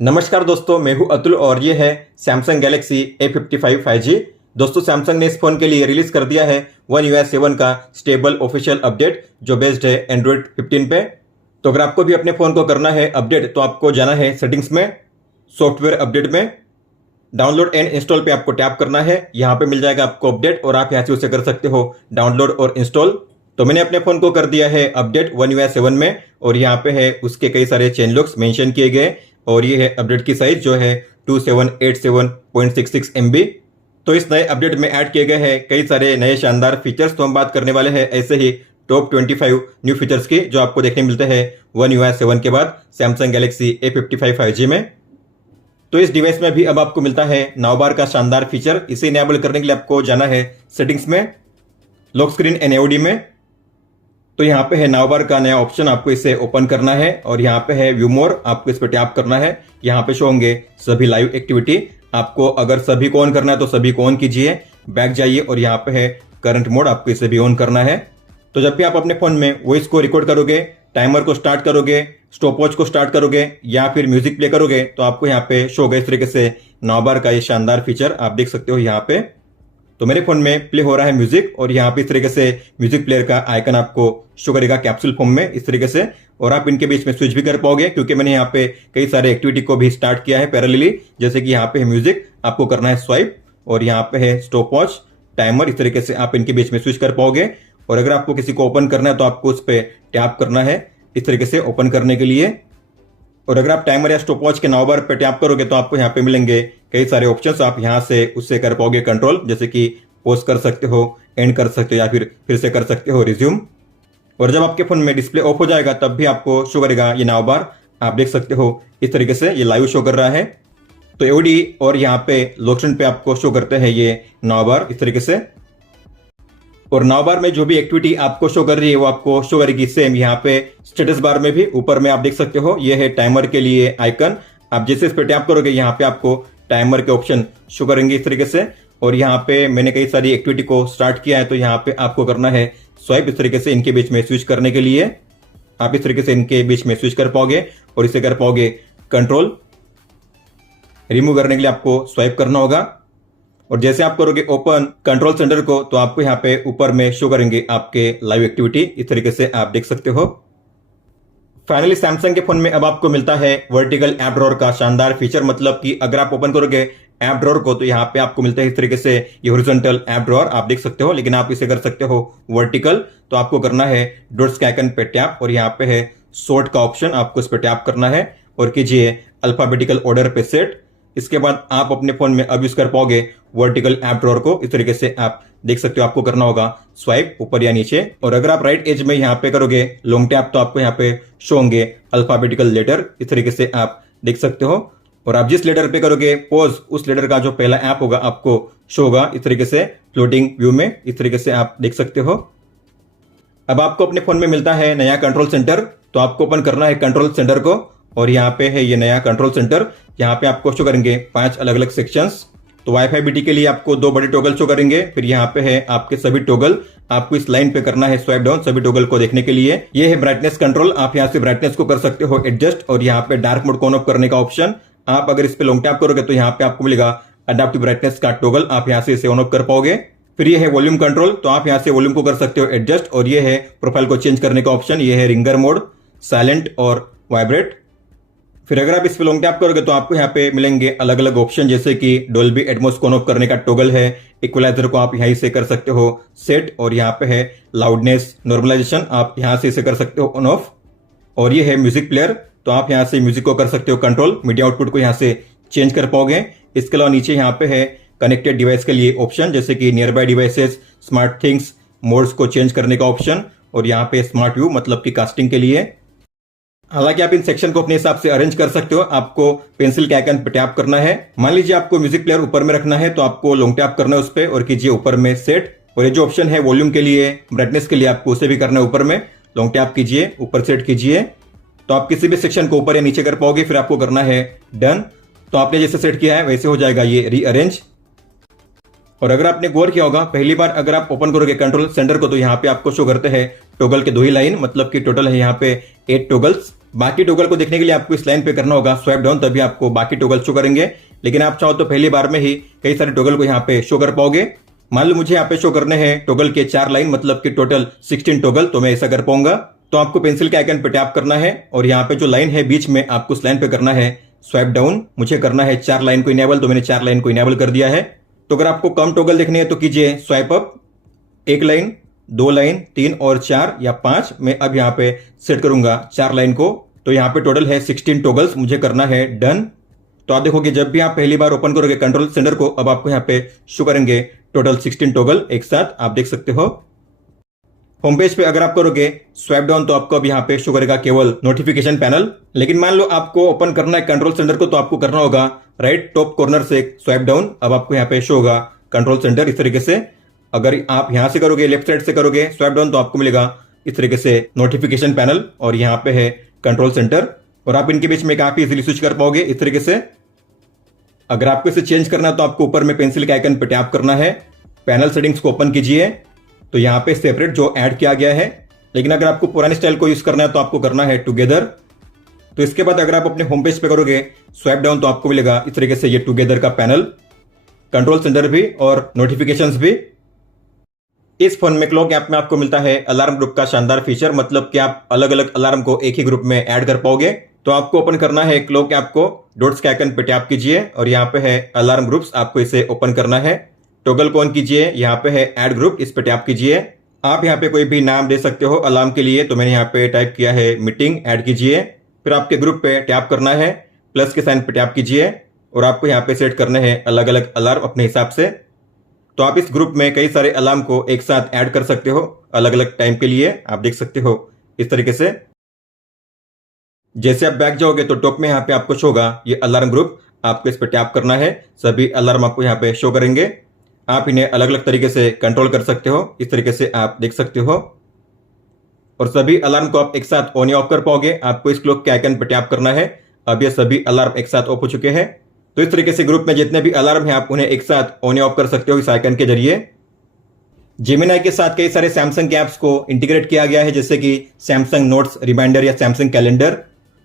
नमस्कार दोस्तों, मैं हूं अतुल और ये है सैमसंग गैलेक्सी A55 5G। दोस्तों, सैमसंग ने इस फोन के लिए रिलीज कर दिया है One UI 7 का स्टेबल ऑफिशियल अपडेट जो बेस्ड है एंड्रॉइड 15 पे। तो अगर आपको भी अपने फोन को करना है अपडेट तो आपको जाना है सेटिंग्स में, सॉफ्टवेयर अपडेट में, डाउनलोड एंड इंस्टॉल पे आपको टैप करना है। यहाँ पे मिल जाएगा आपको अपडेट और आप यहाँ से उसे कर सकते हो डाउनलोड और इंस्टॉल। तो मैंने अपने फोन को कर दिया है अपडेट One UI 7 में और यहाँ पे है उसके कई सारे चेंज लॉग्स मेंशन किए गए और ये है अपडेट की साइज जो है 2787.66 MB। तो इस नए अपडेट में ऐड किए गए हैं कई सारे नए शानदार फीचर्स। तो हम बात करने वाले हैं ऐसे ही टॉप 25 न्यू फीचर्स की जो आपको देखने मिलते हैं One UI 7 के बाद सैमसंग गैलेक्सी A55 5G में। तो इस डिवाइस में भी अब आपको मिलता है नाउ बार का शानदार फीचर। इसे इनेबल करने के लिए आपको जाना है सेटिंग्स में, लॉक स्क्रीन एंड AOD में। तो यहाँ पे है नाउ बार का नया ऑप्शन, आपको इसे ओपन करना है और यहाँ पे है व्यू मोर, आपको इस पर टैप करना है। यहाँ पे शो होंगे सभी लाइव एक्टिविटी। आपको अगर सभी को ऑन करना है तो सभी को ऑन कीजिए, बैक जाइए और यहाँ पे है करंट मोड, आपको इसे भी ऑन करना है। तो जब भी आप अपने फोन में वॉइस को रिकॉर्ड करोगे, टाइमर को स्टार्ट करोगे, स्टॉप वॉच को स्टार्ट करोगे या फिर म्यूजिक प्ले करोगे तो आपको यहाँ पे शो होगा इस तरीके से नाउ बार का ये शानदार फीचर। आप देख सकते हो यहाँ पे। तो मेरे फोन में प्ले हो रहा है म्यूजिक और यहाँ पे इस तरीके से म्यूजिक प्लेयर का आइकन आपको शो करेगा कैप्सूल फॉर्म में इस तरीके से। और आप इनके बीच में स्विच भी कर पाओगे क्योंकि मैंने यहाँ पे कई सारे एक्टिविटी को भी स्टार्ट किया है पैरेलली। जैसे कि यहाँ पे है म्यूजिक, आपको करना है स्वाइप और यहाँ पे है स्टॉप वॉच, टाइमर, इस तरीके से आप इनके बीच में स्विच कर पाओगे। और अगर आपको किसी को ओपन करना है तो आपको उस पर टैप करना है इस तरीके से ओपन करने के लिए। और अगर आप टाइमर या स्टॉप वॉच के नाउ बार पे टैप करोगे तो आपको यहाँ पे मिलेंगे कई सारे ऑप्शंस। आप यहाँ से उससे कर पाओगे कंट्रोल, जैसे कि पॉज कर सकते हो, एंड कर सकते हो या फिर से कर सकते हो रिज्यूम। और जब आपके फोन में डिस्प्ले ऑफ हो जाएगा तब भी आपको शो करेगा ये नाउ बार। आप देख सकते हो इस तरीके से ये लाइव शो कर रहा है। तो AOD और यहाँ पे लॉक स्क्रीन पे आपको शो करते हैं ये नाउ बार इस तरीके से। और नाउ बार में जो भी एक्टिविटी आपको शो कर रही है वो आपको शो करेगी सेम यहाँ पे स्टेटस बार में भी। ऊपर में आप देख सकते हो ये है टाइमर के लिए आइकन। आप जैसे इस पर टैप करोगे यहाँ पे आपको टाइमर के ऑप्शन शो करेंगे इस तरीके से। और यहाँ पे मैंने कई सारी एक्टिविटी को स्टार्ट किया है तो यहाँ पे आपको करना है स्वाइप इस तरीके से इनके बीच में स्विच करने के लिए। आप इस तरीके से इनके बीच में स्विच कर पाओगे और इसे कर पाओगे कंट्रोल। रिमूव करने के लिए आपको स्वाइप करना होगा। और जैसे आप करोगे ओपन कंट्रोल सेंटर को तो आपको यहाँ पे ऊपर में शो करेंगे आपके लाइव एक्टिविटी इस तरीके से आप देख सकते हो। फाइनली सैमसंग के फोन में अब आपको मिलता है वर्टिकल ऐप ड्रॉअर का शानदार फीचर। मतलब कि अगर आप ओपन करोगे ऐप ड्रॉअर को तो यहाँ पे आपको मिलता है इस तरीके से ये हॉरिजॉन्टल ऐप ड्रॉअर, आप देख सकते हो। लेकिन आप इसे कर सकते हो वर्टिकल। तो आपको करना है डॉट्स के आइकन पे टैप और यहाँ पे है सॉर्ट का ऑप्शन, आपको इस पे टैप करना है और कीजिए अल्फाबेटिकल ऑर्डर पे सेट। इसके बाद आप अपने फोन में अब यूज कर पाओगे वर्टिकल ऐप ड्रॉअर को इस तरीके से। आप देख सकते हो आपको करना होगा स्वाइप ऊपर या नीचे। और अगर आप राइट एज में यहाँ पे करोगे लॉन्ग टैप तो आपको यहाँ पे शो होंगे अल्फाबेटिकल लेटर इस तरीके से आप देख सकते हो। और आप जिस लेटर पे करोगे पॉज उस लेटर का जो पहला ऐप होगा आपको शो होगा इस तरीके से फ्लोटिंग व्यू में इस तरीके से आप देख सकते हो। अब आपको अपने फोन में मिलता है नया कंट्रोल सेंटर। तो आपको ओपन करना है कंट्रोल सेंटर को और यहाँ पे है ये नया कंट्रोल सेंटर। यहाँ पे आपको शो करेंगे 5 अलग अलग सेक्शंस। तो वाईफाई बीटी के लिए आपको 2 बड़े टॉगल शो करेंगे। फिर यहाँ पे है आपके सभी टॉगल, आपको इस लाइन पे करना है स्वाइप डाउन सभी टॉगल को देखने के लिए। ये है ब्राइटनेस कंट्रोल, आप यहाँ से ब्राइटनेस को कर सकते हो एडजस्ट। और यहाँ पे डार्क मोड को ऑन ऑफ करने का ऑप्शन, आप अगर इस पे लॉन्ग टैप करोगे तो यहाँ पे आपको मिलेगा अडैप्टिव ब्राइटनेस का टॉगल, आप यहाँ से इसे ऑन ऑफ कर पाओगे। फिर ये है वॉल्यूम कंट्रोल, तो आप यहाँ से वॉल्यूम को कर सकते हो एडजस्ट। और ये है प्रोफाइल को चेंज करने का ऑप्शन, ये है रिंगर मोड, साइलेंट और वाइब्रेट। फिर अगर आप इस पे लॉन्ग टैप करोगे तो आपको यहाँ पे मिलेंगे अलग अलग ऑप्शन, जैसे कि डोल्बी एटमॉस को ऑन ऑफ करने का टॉगल है, इक्वलाइजर को आप यहीं से कर सकते हो सेट। और यहाँ पे है लाउडनेस नॉर्मलाइजेशन, आप यहाँ से इसे कर सकते हो ऑन ऑफ। और ये है म्यूजिक प्लेयर, तो आप यहाँ से म्यूजिक को कर सकते हो कंट्रोल, मीडिया आउटपुट को यहाँ से चेंज कर पाओगे। इसके अलावा नीचे यहाँ पे है कनेक्टेड डिवाइस के लिए ऑप्शन, जैसे कि near by devices, smart things, modes को चेंज करने का ऑप्शन। और यहाँ पे स्मार्ट व्यू मतलब कि कास्टिंग के लिए। हालांकि आप इन सेक्शन को अपने हिसाब से अरेंज कर सकते हो। आपको पेंसिल के आइकन पे टैप करना है। मान लीजिए आपको म्यूजिक प्लेयर ऊपर में रखना है तो आपको लॉन्ग टैप करना है उस पर और कीजिए ऊपर में सेट। और ये जो ऑप्शन है वॉल्यूम के लिए, ब्राइटनेस के लिए, आपको उसे भी करना है ऊपर में, लॉन्ग टैप कीजिए, ऊपर सेट कीजिए। तो आप किसी भी सेक्शन को ऊपर या नीचे कर पाओगे। फिर आपको करना है डन। तो आपने जैसे सेट किया है वैसे हो जाएगा ये रीअरेंज। और अगर आपने गौर किया होगा पहली बार अगर आप ओपन करोगे कंट्रोल सेंटर को तो यहाँ पे आपको शो करते हैं टॉगल के 2 ही लाइन, मतलब कि टोटल है यहाँ पे 8 टॉगल्स। बाकी टोगल को देखने के लिए आपको इस लाइन पे करना होगा स्वाइप डाउन, तभी आपको बाकी टोगल शो करेंगे। लेकिन आप चाहो तो पहली बार में ही कई सारे टोगल को यहाँ पे शो कर पाओगे। मान लो मुझे यहाँ पे शो करने हैं टोगल के 4 लाइन, मतलब कि टोटल 16 टोगल, तो मैं ऐसा कर पाऊंगा। तो आपको पेंसिल के आइकन पे टैप करना है और यहाँ पे जो लाइन है बीच में आपको उस लाइन पे करना है स्वाइप डाउन। मुझे करना है 4 लाइन को इनेबल, तो मैंने 4 लाइन को इनेबल कर दिया है। तो अगर आपको कम टोगल देखनी है तो कीजिए स्वाइप अप, 1 लाइन, 2 लाइन, 3 और 4 या 5। मैं अब यहाँ पे सेट करूंगा 4 लाइन को। तो यहाँ पे टोटल है 16 टोगल्स, मुझे करना है डन। तो आप देखोगे जब भी आप पहली बार ओपन करोगे कंट्रोल सेंटर को, अब आपको यहाँ पे शो करेंगे टोटल 16 टोगल एक साथ, आप देख सकते हो। होम पेज पे अगर आप करोगे स्वाइप डाउन तो आपको अब यहाँ पे शो करेगा केवल नोटिफिकेशन पैनल। लेकिन मान लो आपको ओपन करना है कंट्रोल सेंटर को, तो आपको करना होगा राइट टॉप कॉर्नर से स्वाइप डाउन। अब आपको यहाँ पे शो होगा कंट्रोल सेंटर इस तरीके से। अगर आप यहाँ से करोगे, लेफ्ट साइड से करोगे स्वाइप डाउन, तो आपको मिलेगा इस तरीके से नोटिफिकेशन पैनल और यहाँ पे है कंट्रोल सेंटर, और आप इनके बीच में काफी इजीली स्विच कर पाओगे इस तरीके से। अगर आपको इसे चेंज करना है तो आपको ऊपर में पेंसिल के आइकन पे टैप करना है, पैनल सेटिंग्स को ओपन कीजिए, तो यहाँ पे सेपरेट जो ऐड किया गया है। लेकिन अगर आपको पुराने स्टाइल को यूज करना है तो आपको करना है टुगेदर। तो इसके बाद अगर आप अपने होम पेज पे करोगे स्वाइप डाउन तो आपको मिलेगा इस तरीके से ये टुगेदर का पैनल, कंट्रोल सेंटर भी और नोटिफिकेशंस भी। इस फोन में क्लॉक ऐप में आपको मिलता है अलार्म ग्रुप का शानदार फीचर, मतलब कि आप अलग अलग अलार्म को एक ही ग्रुप में ऐड कर पाओगे। तो आपको ओपन करना है क्लॉक ऐप को, डॉट्स के आइकन पे टैप कीजिए और यहाँ पे है अलार्म ग्रुप्स, आपको इसे ओपन करना है। टॉगल को ऑन कीजिए, यहाँ पे है ऐड ग्रुप, इस पे टैप कीजिए। आप यहाँ पे कोई भी नाम दे सकते हो अलार्म के लिए, तो मैंने यहाँ पे टाइप किया है मीटिंग, ऐड कीजिए। फिर आपके ग्रुप पे टैप करना है, प्लस के साइन पे टैप कीजिए और आपको यहाँ पे सेट करने हैं अलग अलग अलार्म अपने हिसाब से। तो आप इस ग्रुप में कई सारे अलार्म को एक साथ ऐड कर सकते हो अलग अलग टाइम के लिए, आप देख सकते हो इस तरीके से। जैसे आप बैक जाओगे तो टॉप में यहाँ पे आपको शो होगा ये अलार्म ग्रुप, आपको इस पे टैप करना है, सभी अलार्म आपको यहाँ पे शो करेंगे। आप इन्हें अलग अलग तरीके से कंट्रोल कर सकते हो, इस तरीके से आप देख सकते हो। और सभी अलार्म को आप एक साथ ऑन या ऑफ कर पाओगे, आपको इस क्लॉक के आइकन पर टैप करना है। अब ये सभी अलार्म एक साथ ऑफ हो चुके हैं। तो इस तरीके से ग्रुप में जितने भी अलार्म हैं आप उन्हें एक साथ ऑन या ऑफ कर सकते हो इस आइकन के जरिए। जेमिनाई के साथ कई सारे सैमसंग के ऐप्स को इंटीग्रेट किया गया है, जैसे कि सैमसंग नोट्स रिमाइंडर या सैमसंग कैलेंडर।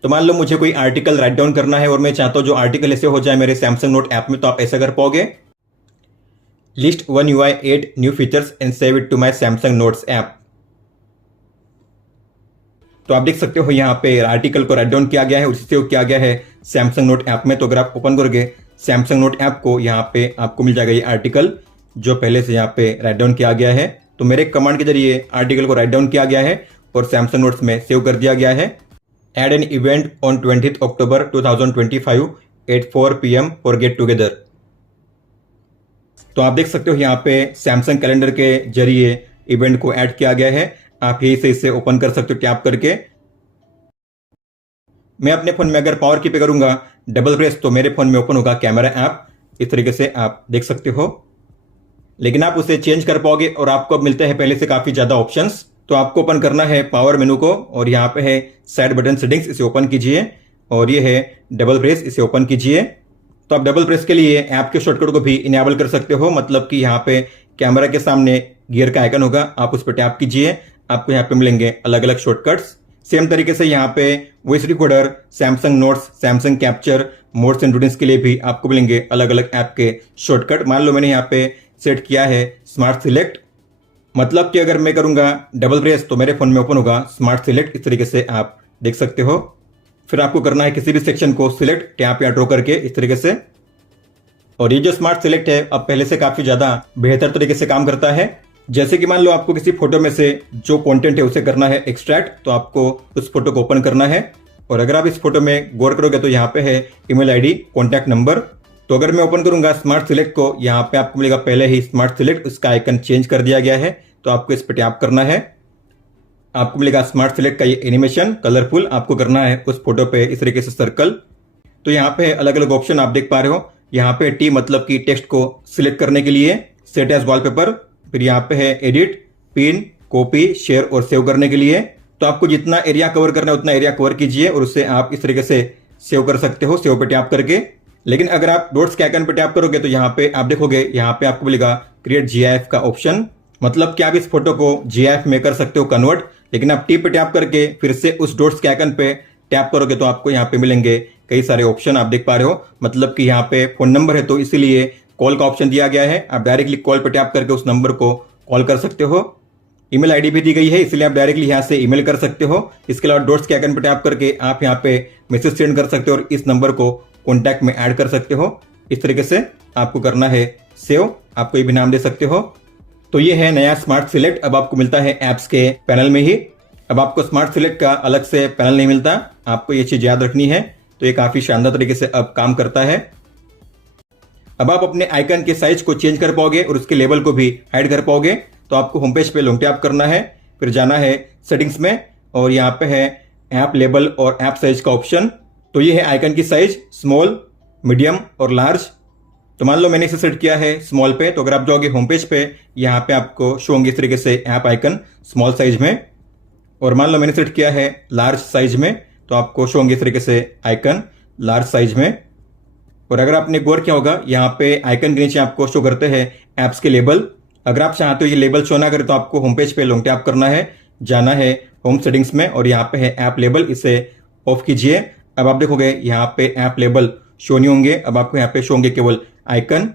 तो मान लो मुझे कोई आर्टिकल राइट डाउन करना है और मैं चाहता हूं जो आर्टिकल ऐसे हो जाए मेरे सैमसंग नोट ऐप में, तो आप ऐसा कर पाओगे, list one UI 8 new features and save it to my Samsung Notes app. तो आप देख सकते हो यहाँ पे आर्टिकल को राइट डाउन किया गया है, उसी सेव किया गया है सैमसंग नोट ऐप में। तो अगर आप ओपन करोगे सैमसंग नोट ऐप को, यहाँ पे आपको मिल जाएगा ये आर्टिकल जो पहले से यहाँ पे राइट डाउन किया गया है। तो मेरे कमांड के जरिए आर्टिकल को राइट डाउन किया गया है और सैमसंग नोट्स में सेव कर दिया गया है। Add an event on 20 October 2025 at 4 PM for get together. तो आप देख सकते हो यहाँ पे सैमसंग कैलेंडर के जरिए इवेंट को ऐड किया गया है। आप यही से इसे ओपन कर सकते हो टैप करके। मैं अपने फोन में अगर पावर की पे करूंगा डबल प्रेस, तो मेरे फोन में ओपन होगा कैमरा ऐप, इस तरीके से आप देख सकते हो। लेकिन आप उसे चेंज कर पाओगे और आपको अब मिलते हैं पहले से काफी ज्यादा ऑप्शंस। तो आपको ओपन करना है पावर मेनू को और यहाँ पे है साइड बटन सेटिंग्स, इसे ओपन कीजिए और ये है डबल प्रेस, इसे ओपन कीजिए। तो आप डबल प्रेस के लिए ऐप के शॉर्टकट को भी इनेबल कर सकते हो, मतलब कि यहाँ पे कैमरा के सामने गियर का आइकन होगा, आप उस पर टैप कीजिए, आपको यहाँ पे मिलेंगे अलग अलग शॉर्टकट्स। सेम तरीके से यहाँ पे voice recorder, Samsung notes, Samsung capture, modes and routines के लिए भी आपको मिलेंगे अलग अलग ऐप के शॉर्टकट। मान लो मैंने यहाँ पे सेट किया है स्मार्ट सिलेक्ट, मतलब कि अगर मैं करूंगा डबल प्रेस तो मेरे फोन में ओपन होगा स्मार्ट सिलेक्ट, इस तरीके से आप देख सकते हो। फिर आपको करना है किसी भी सेक्शन को सिलेक्ट टैप या ड्रॉ करके इस तरीके से। और ये जो स्मार्ट सिलेक्ट है अब पहले से काफी ज्यादा बेहतर तरीके से काम करता है। जैसे कि मान लो आपको किसी फोटो में से जो कंटेंट है उसे करना है एक्सट्रैक्ट, तो आपको उस फोटो को ओपन करना है। और अगर आप इस फोटो में गौर करोगे तो यहाँ पे है ईमेल आईडी, कॉन्टैक्ट नंबर। तो अगर मैं ओपन करूंगा स्मार्ट सिलेक्ट को, यहाँ पे आपको मिलेगा पहले ही स्मार्ट सिलेक्ट, उसका आइकन चेंज कर दिया गया है, तो आपको इस पर टैप करना है। आपको मिलेगा स्मार्ट सिलेक्ट का ये एनिमेशन कलरफुल, आपको करना है उस फोटो पे इस तरीके से सर्कल। तो यहाँ पे अलग अलग ऑप्शन आप देख पा रहे हो। यहाँ पे टी मतलब कि टेक्स्ट को सिलेक्ट करने के लिए, सेट एज वॉलपेपर। फिर यहाँ पे है एडिट, पिन, कॉपी, शेयर और सेव करने के लिए। तो आपको जितना एरिया कवर करना है उतना एरिया कवर कीजिए और उसे आप इस तरीके से सेव कर सकते हो, सेव पे टैप करके। लेकिन अगर आप डॉट्स के आइकन पे टैप करोगे तो यहाँ पे आप देखोगे, यहाँ पे आपको मिलेगा क्रिएट GIF का ऑप्शन, मतलब कि आप इस फोटो को GIF में कर सकते हो कन्वर्ट। लेकिन आप टी पे टैप करके फिर से उस डॉट्स के आइकन पे टैप करोगे तो आपको यहाँ पे मिलेंगे कई सारे ऑप्शन, आप देख पा रहे हो। मतलब कि यहाँ पे फोन नंबर है तो इसीलिए कॉल का ऑप्शन दिया गया है। आप डायरेक्टली कॉल पर टैप करके उस नंबर को कॉल कर सकते हो। ईमेल आईडी भी दी गई है, इसलिए आप डायरेक्टली यहाँ से ईमेल कर सकते हो। इसके अलावा डॉट्स के आइकन पर टैप करके आप यहाँ पे मैसेज सेंड कर सकते हो और इस नंबर को कॉन्टैक्ट में ऐड कर सकते हो। इस तरीके से आपको करना है सेव, आप कोई भी नाम दे सकते हो। तो ये है नया स्मार्ट सिलेक्ट, अब आपको मिलता है ऐप्स के पैनल में ही। अब आपको स्मार्ट सिलेक्ट का अलग से पैनल नहीं मिलता, आपको ये चीज याद रखनी है। तो ये काफी शानदार तरीके से अब काम करता है। अब आप अपने आइकन के साइज को चेंज कर पाओगे और उसके लेबल को भी हाइड कर पाओगे। तो आपको होम पेज पे लॉन्ग टैप करना है, फिर जाना है सेटिंग्स में और यहाँ पे है ऐप लेबल और ऐप साइज का ऑप्शन। तो ये है आइकन की साइज, स्मॉल, मीडियम और लार्ज। तो मान लो मैंने इसे सेट किया है स्मॉल पे, तो अगर आप जाओगे होम पेज पे यहाँ पे आपको शो होंगे इस तरीके से ऐप आइकन स्मॉल साइज में। और मान लो मैंने सेट किया है लार्ज साइज में, तो आपको शो होंगे इस तरीके से आइकन लार्ज साइज में। और अगर आपने गौर किया होगा यहाँ पे आइकन के नीचे आपको शो करते हैं एप्स के लेबल। अगर आप चाहते हो ये लेबल शो ना करे तो आपको होम पेज पे लॉन्ग टैप करना है, जाना है होम सेटिंग्स में और यहाँ पे है ऐप लेबल, इसे ऑफ कीजिए। अब आप देखोगे यहाँ पे ऐप लेबल शो नहीं होंगे, अब आपको यहाँ पे शो होंगे केवल आइकन।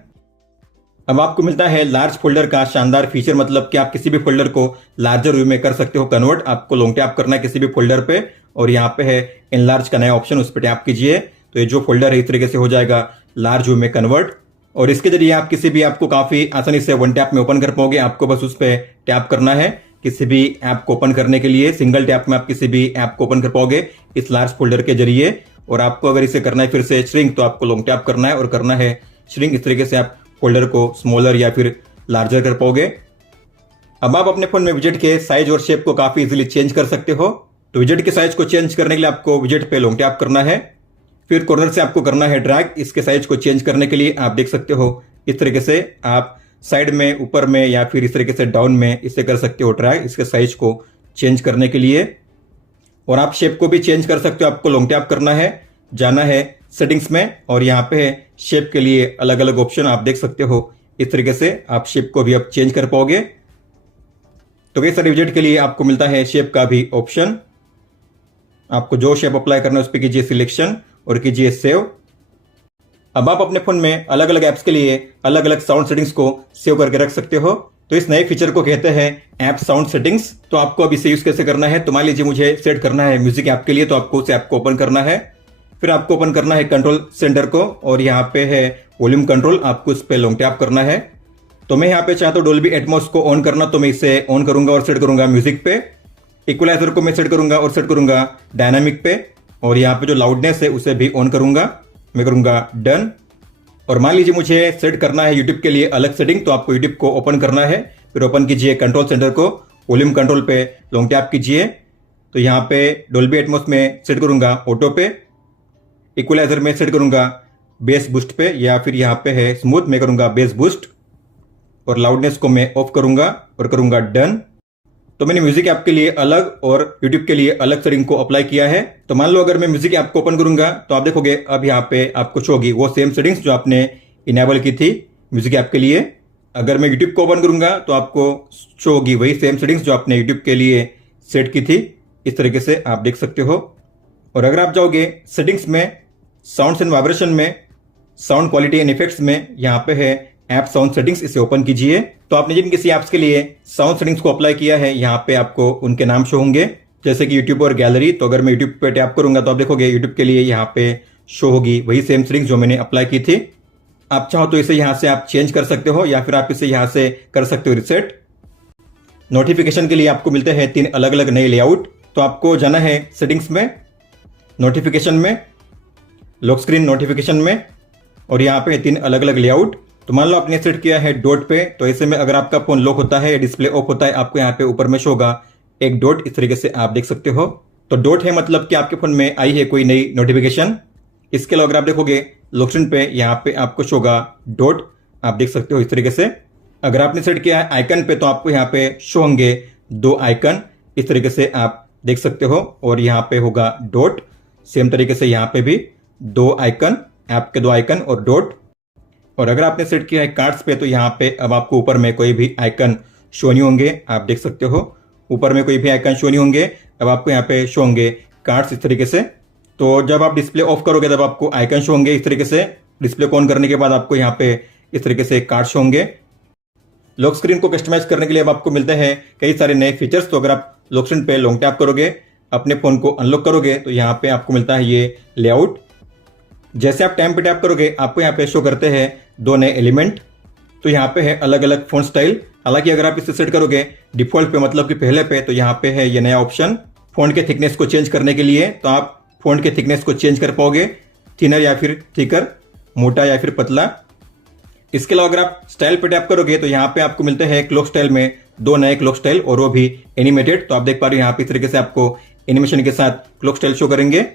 अब आपको मिलता है लार्ज फोल्डर का शानदार फीचर, मतलब कि आप किसी भी फोल्डर को लार्जर व्यू में कर सकते हो कन्वर्ट। आपको लॉन्ग टैप करना है किसी भी फोल्डर पे और यहाँ पे है एनलार्ज का नया ऑप्शन, उस पर टैप कीजिए। तो ये जो फोल्डर है इस तरीके से हो जाएगा लार्ज व्यू में कन्वर्ट। और इसके जरिए आप किसी भी ऐप को काफी आसानी से वन टैप में ओपन कर पाओगे। आपको बस उस पर टैप करना है किसी भी ऐप को ओपन करने के लिए। सिंगल टैप में आप किसी भी ऐप को ओपन कर पाओगे इस लार्ज फोल्डर के जरिए। और आपको अगर इसे करना है फिर से श्रिंक, तो आपको लॉन्ग टैप करना है और करना है श्रिंक। इस तरीके से आप फोल्डर को स्मॉलर या फिर लार्जर कर पाओगे। अब आप अपने फोन में विजेट के साइज और शेप को काफी इजीली चेंज कर सकते हो। तो विजेट के साइज को चेंज करने के लिए आपको विजेट पे लॉन्ग टैप करना है, फिर कॉर्नर से आपको करना है ड्रैग। इसके साइज को चेंज करने के लिए आप देख सकते हो इस तरीके से आप साइड में, ऊपर में या फिर इस तरीके से डाउन में इसे कर सकते हो ड्रैग, इसके साइज को चेंज करने के लिए। और आप शेप को भी चेंज कर सकते हो। आपको लॉन्ग टैप करना है, जाना है सेटिंग्स में और यहाँ पे है शेप के लिए अलग अलग ऑप्शन, आप देख सकते हो इस तरीके से आप शेप को भी अब चेंज कर पाओगे। तो कई सारे विजेट के लिए आपको मिलता है शेप का भी ऑप्शन। आपको जो शेप अप्लाई करना है उस पर कीजिए सिलेक्शन और कीजिए सेव। अब आप अपने फोन में अलग अलग ऐप्स के लिए अलग अलग साउंड सेटिंग्स को सेव करके रख सकते हो। तो इस नए फीचर को कहते हैं ऐप साउंड सेटिंग्स। तो आपको अब इसे यूज कैसे करना है, तो मान लीजिए मुझे सेट करना है म्यूजिक ऐप के लिए, तो आपको उस ऐप को ओपन करना है, फिर आपको ओपन करना है कंट्रोल सेंटर को और यहाँ पे है वॉल्यूम कंट्रोल, आपको इस पे लॉन्ग टैप करना है। तो मैं यहाँ पे चाहता हूँ डोल्बी एटमॉस को ऑन करना, तो मैं इसे ऑन करूंगा और सेट करूंगा म्यूजिक पे। इक्वलाइजर को मैं सेट करूंगा और सेट करूंगा डायनामिक पे और यहाँ पे जो लाउडनेस है उसे भी ऑन करूंगा, मैं करूंगा डन। और मान लीजिए मुझे सेट करना है यूट्यूब के लिए अलग सेटिंग, तो आपको यूट्यूब को ओपन करना है, फिर ओपन कीजिए कंट्रोल सेंटर को, वॉल्यूम कंट्रोल पे लॉन्ग टैप कीजिए। तो यहाँ पे डोल्बी एटमॉस में सेट करूंगा ऑटो पे, इक्वलाइजर में सेट करूंगा बेस बूस्ट पे या फिर यहाँ पे है स्मूथ, मैं करूंगा बेस बूस्ट और लाउडनेस को मैं ऑफ करूंगा और करूंगा डन। तो मैंने म्यूजिक ऐप के लिए अलग और यूट्यूब के लिए अलग सेटिंग को अप्लाई किया है। तो मान लो अगर मैं म्यूजिक ऐप को ओपन करूंगा तो आप देखोगे अब यहाँ पे आपको शो होगी वो सेम सेटिंग्स जो आपने इनेबल की थी म्यूजिक ऐप के लिए। अगर मैं यूट्यूब को ओपन करूंगा तो आपको शो होगी वही सेम सेटिंग्स जो आपने यूट्यूब के लिए सेट की थी, इस तरीके से आप देख सकते हो। और अगर आप जाओगे सेटिंग्स में, साउंड्स एंड वाइब्रेशन में, साउंड क्वालिटी एंड इफेक्ट्स में, यहाँ पे है ऐप साउंड सेटिंग्स, इसे ओपन कीजिए। तो आपने जिन किसी ऐप्स के लिए साउंड सेटिंग्स को अप्लाई किया है यहाँ पे आपको उनके नाम शो होंगे, जैसे कि यूट्यूब और गैलरी। तो अगर मैं यूट्यूब पे टैप करूंगा तो आप देखोगे यूट्यूब के लिए यहाँ पे शो होगी वही सेम सेटिंग्स जो मैंने अप्लाई की थी। आप चाहो तो इसे यहाँ से आप चेंज कर सकते हो या फिर आप इसे यहाँ से कर सकते हो रिसेट। नोटिफिकेशन के लिए आपको मिलते हैं 3 अलग अलग नए लेआउट। तो आपको जाना है सेटिंग्स में, नोटिफिकेशन में, लॉक स्क्रीन नोटिफिकेशन में और यहाँ पे 3 अलग अलग लेआउट। तो मान लो आपने सेट किया है डॉट पे, तो ऐसे में अगर आपका फोन लॉक होता है, डिस्प्ले ऑफ होता है, आपको यहाँ पे ऊपर में शो होगा एक डॉट, इस तरीके से आप देख सकते हो। तो डॉट है मतलब कि आपके फोन में आई है कोई नई नोटिफिकेशन। इसके अलावा अगर आप देखोगे लॉक स्क्रीन पे यहाँ पे आपको शो होगा डॉट, आप देख सकते हो इस तरीके से। अगर आपने सेट किया है आइकन पे तो आपको यहाँ पे शो होंगे 2 आइकन, इस तरीके से आप देख सकते हो। और यहाँ पे होगा डॉट, सेम तरीके से यहाँ पे भी 2 आइकन, ऐप के 2 आइकन और डॉट। और अगर आपने सेट किया है कार्ड्स पे तो यहाँ पे अब आपको ऊपर में कोई भी आइकन शो नहीं होंगे, आप देख सकते हो ऊपर में कोई भी आइकन शो नहीं होंगे। अब आपको यहाँ पे शो होंगे कार्ड्स, इस तरीके से तो जब आप डिस्प्ले ऑफ करोगे तब आपको आइकन शो होंगे इस तरीके से। डिस्प्ले को ऑन करने के बाद आपको यहाँ पे इस तरीके से कार्ड शो होंगे। लॉक स्क्रीन को कस्टमाइज करने के लिए अब आपको मिलते हैं कई सारे नए फीचर्स। तो अगर आप लॉक स्क्रीन पे लॉन्ग टैप करोगे, अपने फोन को अनलॉक करोगे, तो यहाँ पे आपको मिलता है ये लेआउट। जैसे आप टाइम पे टैप करोगे आपको यहाँ पे शो करते हैं दो नए एलिमेंट। तो यहाँ पे है अलग अलग फोन स्टाइल। हालांकि अगर आप इसे सेट करोगे डिफॉल्ट पे, मतलब कि पहले पे, तो यहाँ पे है ये नया ऑप्शन फोन के थिकनेस को चेंज करने के लिए। तो आप फोन के थिकनेस को चेंज कर पाओगे, थिनर या फिर थिकर, मोटा या फिर पतला। इसके अलावा अगर आप स्टाइल पे टैप करोगे तो यहाँ पे आपको मिलते हैं क्लॉक स्टाइल में दो नए क्लॉक स्टाइल, और वो भी एनिमेटेड। तो आप देख पा रहे हो यहाँ पे इस तरीके से आपको एनिमेशन के साथ क्लॉक स्टाइल शो करेंगे।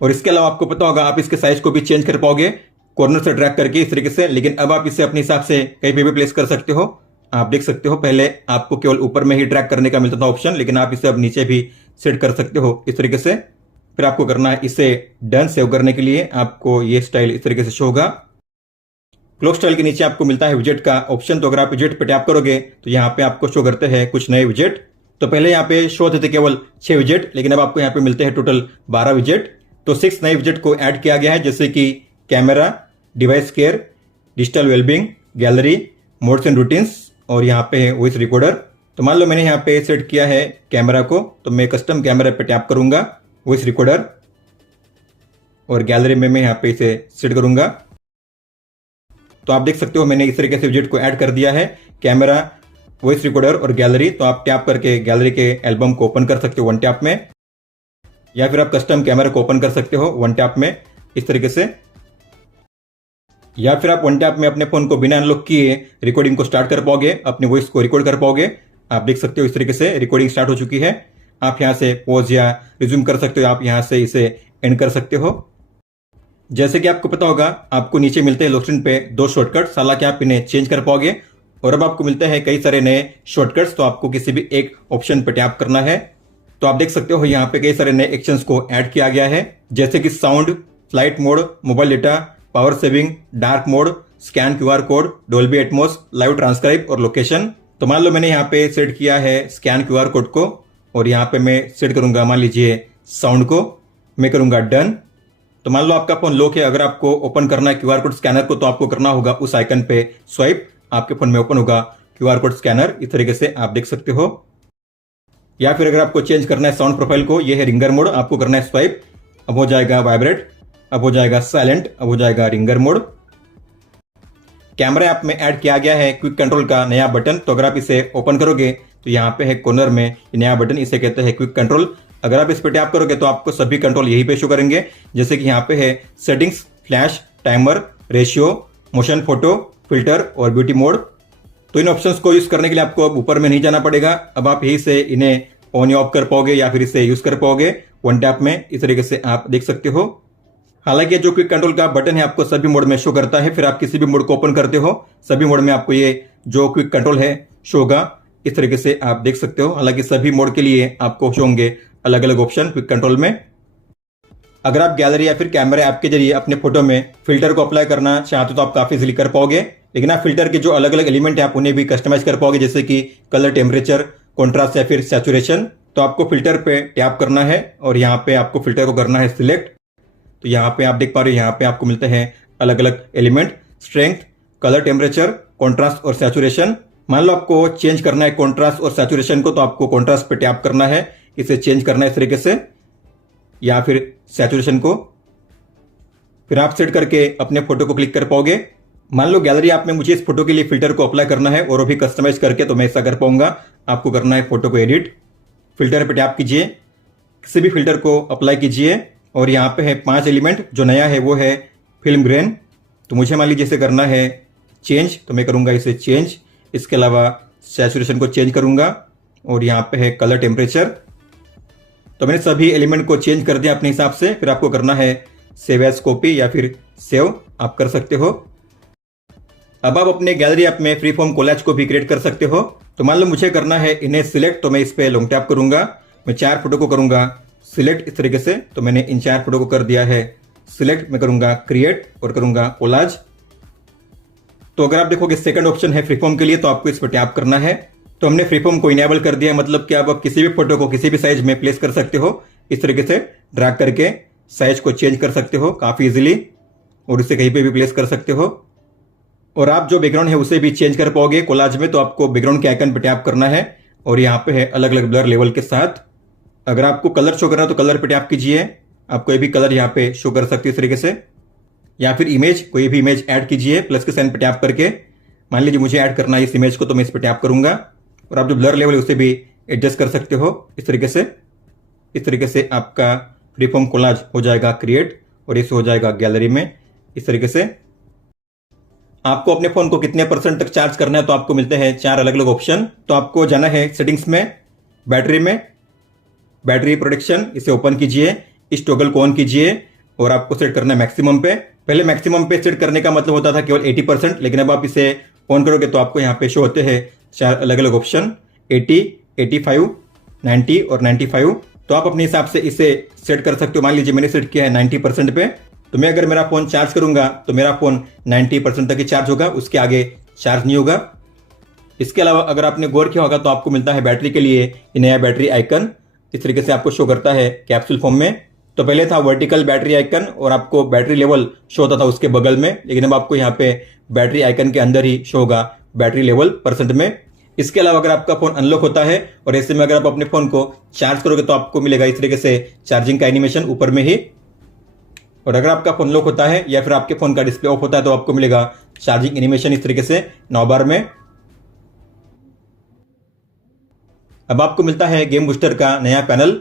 और इसके अलावा आपको पता होगा आप इसके साइज को भी चेंज कर पाओगे कॉर्नर से ड्रैग करके इस तरीके से। लेकिन अब आप इसे अपने हिसाब से कहीं पे भी प्लेस कर सकते हो। आप देख सकते हो पहले आपको केवल ऊपर में ही ड्रैग करने का मिलता था ऑप्शन, लेकिन आप इसे अब नीचे भी सेट कर सकते हो इस तरीके से। फिर आपको करना है इसे डन। सेव करने के लिए आपको ये स्टाइल इस तरीके से शो होगा। क्लॉक स्टाइल के नीचे आपको मिलता है विजेट का ऑप्शन। तो अगर आप विजेट पे टैप करोगे तो यहाँ पे आपको शो करते हैं कुछ नए विजेट। तो पहले यहाँ पे शो होते थे केवल 6 विजेट, लेकिन अब आपको यहाँ पे मिलते हैं टोटल 12 विजेट। तो 6 नए विजेट को ऐड किया गया है, जैसे कि camera, device care, digital wellbeing, gallery, modes and routines, और यहाँ पे है वॉइस रिकॉर्डर। तो मान लो मैंने यहाँ पे सेट किया है कैमरा को, तो मैं कस्टम कैमरा पे टैप करूंगा, वॉइस रिकॉर्डर, और गैलरी में मैं यहाँ पे इसे सेट करूंगा। तो आप देख सकते हो मैंने इस तरीके से विजेट को ऐड कर दिया है, कैमरा, वॉइस रिकॉर्डर और गैलरी। तो आप टैप करके गैलरी के एल्बम को ओपन कर सकते हो वन टैप में, या फिर आप कस्टम कैमरा को ओपन कर सकते हो वन टैप में इस तरीके से, या फिर आप वन टैप में अपने फोन को बिना अनलॉक किए रिकॉर्डिंग को स्टार्ट कर पाओगे, अपने वॉइस को रिकॉर्ड कर पाओगे। आप देख सकते हो इस तरीके से रिकॉर्डिंग स्टार्ट हो चुकी है। आप यहाँ से पॉज या रिज्यूम कर सकते हो, आप यहाँ से इसे एंड कर सकते हो। जैसे कि आपको पता होगा आपको नीचे मिलते हैं लॉक स्क्रीन पे 2 शॉर्टकट्स, हालांकि आप इन्हें चेंज कर पाओगे। और अब आपको मिलते हैं कई सारे नए शॉर्टकट्स। तो आपको किसी भी एक ऑप्शन पर टैप करना है। तो आप देख सकते हो यहाँ पे कई सारे नए एक्शंस को ऐड किया गया है, जैसे कि sound, flight mode, mobile data, power saving, dark mode, scan QR code, Dolby Atmos, live transcribe और लोकेशन। तो मान लो मैंने यहाँ पे सेट किया है स्कैन QR कोड को, और यहाँ पे मैं सेट करूंगा मान लीजिए साउंड को, मैं करूंगा डन। तो मान लो आपका फोन लॉक है, अगर आपको ओपन करना है QR कोड स्कैनर को, तो आपको करना होगा उस आइकन पे स्वाइप, आपके फोन में ओपन होगा QR कोड स्कैनर इस तरीके से, आप देख सकते हो। या फिर अगर आपको चेंज करना है साउंड प्रोफाइल को, ये है रिंगर मोड, आपको करना है स्वाइप, अब हो जाएगा वाइब्रेट, अब हो जाएगा साइलेंट, अब हो जाएगा रिंगर मोड। कैमरा ऐप में ऐड किया गया है क्विक कंट्रोल का नया बटन। तो अगर आप इसे ओपन करोगे तो यहाँ पे है कॉर्नर में ये नया बटन, इसे कहते हैं क्विक कंट्रोल। अगर आप इस पर टैप करोगे तो आपको सभी कंट्रोल यहीं पे शो करेंगे, जैसे कि यहाँ पे है settings, flash, timer, ratio, motion photo, filter और ब्यूटी मोड। तो इन ऑप्शंस को यूज करने के लिए आपको अब ऊपर में नहीं जाना पड़ेगा, अब आप यहीं से इन्हें ऑन या ऑफ कर पाओगे, या फिर इसे यूज कर पाओगे वन टैप में इस तरीके से, आप देख सकते हो। हालांकि जो क्विक कंट्रोल का बटन है आपको सभी मोड में शो करता है, फिर आप किसी भी मोड को ओपन करते हो सभी मोड में आपको ये जो क्विक कंट्रोल है शो होगा इस तरीके से, आप देख सकते हो। हालांकि सभी मोड के लिए आपको शो होंगे अलग अलग ऑप्शन क्विक कंट्रोल में। अगर आप गैलरी या फिर कैमरा ऐप के जरिए अपने फोटो में फिल्टर को अप्लाई करना चाहते हो तो आप काफी इजीली कर पाओगे, लेकिन आप फिल्टर के जो अलग अलग एलिमेंट है आप उन्हें भी कस्टमाइज कर पाओगे, जैसे कि कलर, टेम्परेचर, कॉन्ट्रास्ट या फिर सैचुरेशन। तो आपको फिल्टर पे टैप करना है और यहाँ पे आपको फिल्टर को करना है सिलेक्ट। तो यहाँ पे आप देख पा रहे हो यहाँ पे आपको मिलते हैं अलग अलग element, strength, colour, temperature, contrast और सैचुरेशन। मान लो आपको चेंज करना है कॉन्ट्रास्ट और सैचुरेशन को, तो आपको कॉन्ट्रास्ट पे टैप करना है, इसे चेंज करना है इस तरीके से, या फिर सैचुरेशन को। फिर आप सेट करके अपने फोटो को क्लिक कर पाओगे। मान लो गैलरी ऐप में मुझे इस फोटो के लिए फिल्टर को अप्लाई करना है और वो भी कस्टमाइज करके, तो मैं ऐसा कर पाऊंगा। आपको करना है फोटो को एडिट, फिल्टर पे टैप कीजिए, किसी भी फिल्टर को अप्लाई कीजिए, और यहाँ पे है 5 एलिमेंट। जो नया है वो है फिल्म ग्रेन, तो मुझे मान लीजिए इसे करना है चेंज, तो मैं करूंगा इसे चेंज। इसके अलावा सैचुरेशन को चेंज करूंगा, और यहाँ पे है कलर, टेम्परेचर। तो मैंने सभी एलिमेंट को चेंज कर दिया अपने हिसाब से। फिर आपको करना है सेव एज कॉपी या फिर सेव, आप कर सकते हो। अब आप अपने गैलरी ऐप में फ्री फॉर्म कोलैज को भी क्रिएट कर सकते हो। तो मान लो मुझे करना है इन्हें सिलेक्ट, तो मैं इस पे लॉन्ग टैप करूंगा, मैं 4 फोटो को करूंगा सिलेक्ट इस तरीके से। तो मैंने इन 4 फोटो को कर दिया है सिलेक्ट, मैं करूंगा क्रिएट और करूंगा कोलाज। तो अगर आप देखोगे सेकंड ऑप्शन है फ्री फॉर्म के लिए, तो आपको इस पर टैप करना है। तो हमने फ्री फॉर्म को इनेबल कर दिया, मतलब कि आप किसी भी फोटो को किसी भी साइज में प्लेस कर सकते हो इस तरीके से ड्रैग करके। साइज को चेंज कर सकते हो काफ़ी इजीली और इसे कहीं पे भी प्लेस कर सकते हो। और आप जो बैकग्राउंड है उसे भी चेंज कर पाओगे कोलाज में। तो आपको बैकग्राउंड के आइकन पर टैप करना है और यहाँ पे है अलग अलग ब्लर लेवल के साथ। अगर आपको कलर शो करना है तो कलर पे टैप कीजिए, आप कोई भी कलर यहाँ पे शो कर सकते हो इस तरीके से। या फिर इमेज, कोई भी इमेज ऐड कीजिए प्लस के साइन पे टैप करके। मान लीजिए मुझे ऐड करना है इस इमेज को, तो मैं इस पर टैप करूंगा और आप जो ब्लर लेवल है उसे भी एडजस्ट कर सकते हो इस तरीके से। इस तरीके से आपका फ्रीफॉर्म कोलाज हो जाएगा क्रिएट और इसे हो जाएगा गैलरी में इस तरीके से। आपको अपने फोन को कितने % तक चार्ज करना है तो आपको मिलते हैं 4 अलग अलग ऑप्शन। तो आपको जाना है सेटिंग्स में, बैटरी में, बैटरी प्रोटेक्शन, इसे ओपन कीजिए, इस टॉगल को ऑन कीजिए और आपको सेट करना है मैक्सिमम पे। पहले मैक्सिमम पे सेट करने का मतलब होता था केवल 80%, लेकिन अब आप इसे ऑन करोगे तो आपको यहाँ पे शो होते हैं 4 अलग अलग ऑप्शन, 80, 85, 90 और 95। तो आप अपने हिसाब से इसे सेट कर सकते हो। मान लीजिए मैंने सेट किया है 90% पे, तो मैं अगर मेरा फोन चार्ज करूंगा तो मेरा फोन 90% तक ही चार्ज होगा, उसके आगे चार्ज नहीं होगा। इसके अलावा अगर आपने गौर किया होगा तो आपको मिलता है बैटरी के लिए नया बैटरी आइकन, इस तरीके से आपको शो करता है कैप्सूल फॉर्म में। तो पहले था वर्टिकल बैटरी आइकन और आपको बैटरी लेवल शो होता था उसके बगल में, लेकिन अब आपको यहाँ पे बैटरी आइकन के अंदर ही शो होगा बैटरी लेवल % में। इसके अलावा अगर आपका फोन अनलॉक होता है और ऐसे में अगर आप अपने फोन को चार्ज करोगे तो आपको मिलेगा इस तरीके से चार्जिंग का एनिमेशन ऊपर में ही। और अगर आपका फोन लॉक होता है या फिर आपके फोन का डिस्प्ले ऑफ होता है तो आपको मिलेगा चार्जिंग एनिमेशन इस तरीके से नौबार में। अब आपको मिलता है गेम बूस्टर का नया पैनल।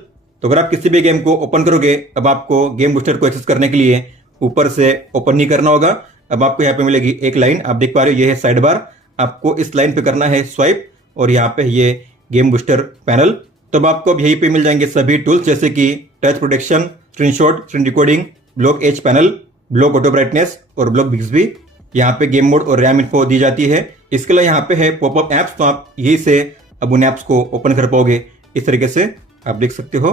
तो अगर आप किसी भी गेम को ओपन करोगे, अब आपको गेम बूस्टर को एक्सेस करने के लिए ऊपर से ओपन नहीं करना होगा। अब आपको यहाँ पे मिलेगी एक लाइन, आप देख पा रहे हो ये है साइड बार। आपको इस लाइन पे करना है स्वाइप और यहाँ पे ये गेम बूस्टर पैनल। तो अब आपको अब यहीं पे मिल जाएंगे सभी टूल्स जैसे कि touch protection, screenshot, screen recording, block edge panel, block auto brightness और ब्लॉक बिग्सबी। यहाँ पे गेम मोड और रैम इन्फो दी जाती है। इसके लिए यहाँ पे है पॉपअप ऐप्स, तो आप यही से अब उन ऐप्स को ओपन कर पाओगे इस तरीके से, आप देख सकते हो।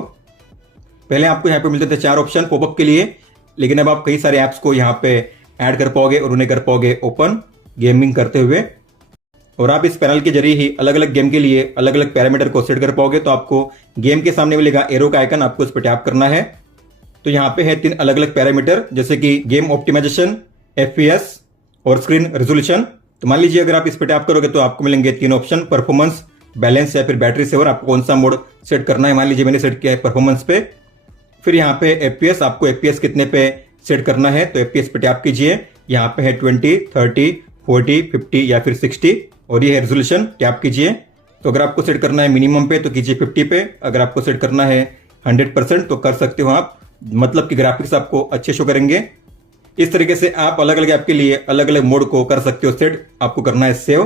पहले आपको यहाँ पे मिलते थे 4 ऑप्शन पॉपअप के लिए, लेकिन अब आप कई सारे ऐप्स को यहाँ पे ऐड कर पाओगे और उन्हें कर पाओगे ओपन गेमिंग करते हुए। और आप इस पैनल के जरिए ही अलग अलग गेम के लिए अलग अलग पैरामीटर को सेट कर पाओगे। तो आपको गेम के सामने मिलेगा एरो का आइकन, आपको इस पर टैप करना है। तो यहाँ पे है 3 अलग अलग पैरामीटर जैसे कि गेम ऑप्टिमाइजेशन, FPS और स्क्रीन रेजोल्यूशन। तो मान लीजिए अगर आप इस पर टैप करोगे तो आपको मिलेंगे 3 ऑप्शन, परफॉर्मेंस, बैलेंस या फिर बैटरी सेवर। आपको कौन सा मोड सेट करना है, मान लीजिए मैंने सेट किया है परफॉर्मेंस पे। फिर यहाँ पे FPS, आपको FPS कितने पे सेट करना है तो FPS पे टैप कीजिए। यहाँ पे है 20, 30, 40, 50 या फिर 60 और ये है रेजोल्यूशन, टैप कीजिए। तो अगर आपको सेट करना है मिनिमम पे तो कीजिए 50 पे, अगर आपको सेट करना है 100% तो कर सकते हो आप, मतलब कि ग्राफिक्स आपको अच्छे शो करेंगे। इस तरीके से आप अलग अलग ऐप के लिए अलग अलग मोड को कर सकते हो सेट। आपको करना है सेव,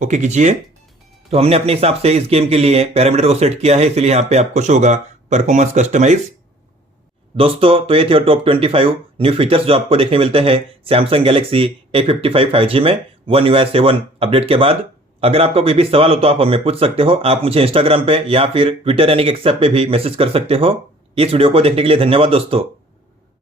ओके कीजिए। तो हमने अपने हिसाब से इस गेम के लिए पैरामीटर को सेट किया है, इसलिए यहाँ पे आपको शो होगा परफॉर्मेंस कस्टमाइज। दोस्तों तो ये थे टॉप 25 न्यू फीचर्स जो आपको देखने मिलते हैं सैमसंग गैलेक्सी A55 5G में One UI 7 अपडेट के बाद। अगर आपका कोई भी सवाल हो तो आप हमें पूछ सकते हो। आप मुझे इंस्टाग्राम पे या फिर ट्विटर यानी कि एक्स पे भी मैसेज कर सकते हो। इस वीडियो को देखने के लिए धन्यवाद दोस्तों।